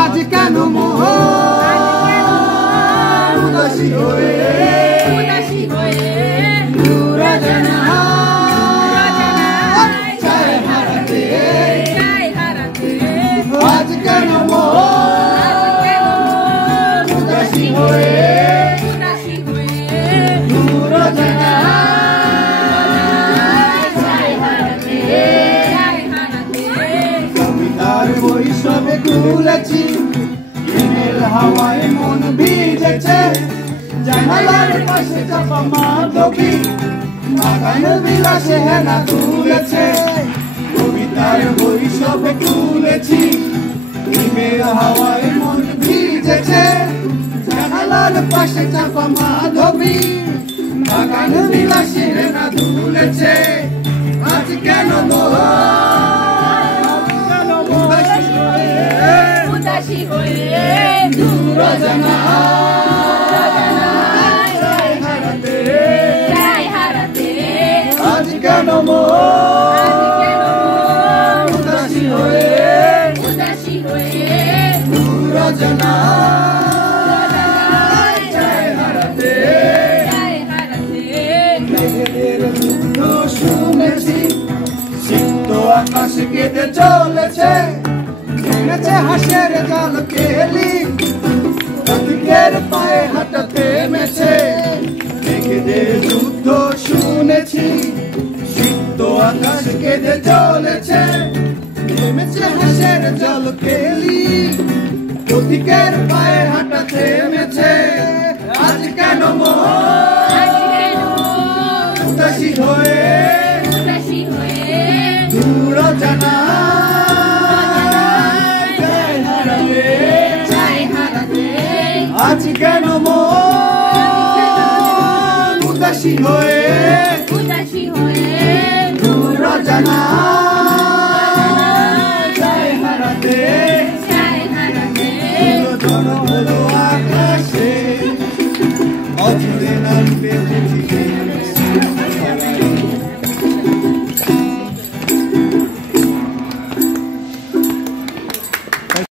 আজ কেন মন উদাসী হয়ে দূরে জানায় চায় হারাতে আজ কেন মন উদাসী হয়ে দূরে জানায় চায় হারাতে কবিতার বই সবে খুলেছি দিনের হাওয়ায় মন ভিজেছে জানালার পাশে চাপা মাধবী বাগান বিলাসে হেনা তুলেছে কবিতার বই সবে খুলেছি দিনের হাওয়ায় মন ভিজেছে জানালার পাশে চাপা মাধবী বাগান বিলাসে হেনা তুলেছে আজ কেন উদাসী হয়ে দূর জানায় চায় হারাতে আজ কেন উদাসী হয়ে দূর জানায় চায় হারাতে মেঘেদের যুদ্ধ শুনেছি সিক্ত আকাশ কেঁদে চলেছে ভেঙেছে হাসের জাল কেলি পথিকের পায়ে হাঁটা থেমেছে মেঘেদের যুদ্ধ শুনেছি সিক্ত আকাশ কেঁদে চলেছে থেমেছে হাসের জল কেলি পথিকের পায়ে হাঁটা থেমেছে আজ কেন উদাসী হয়ে দূর জানায় চায় হারাতে আজ কেন উদাসী হয়ে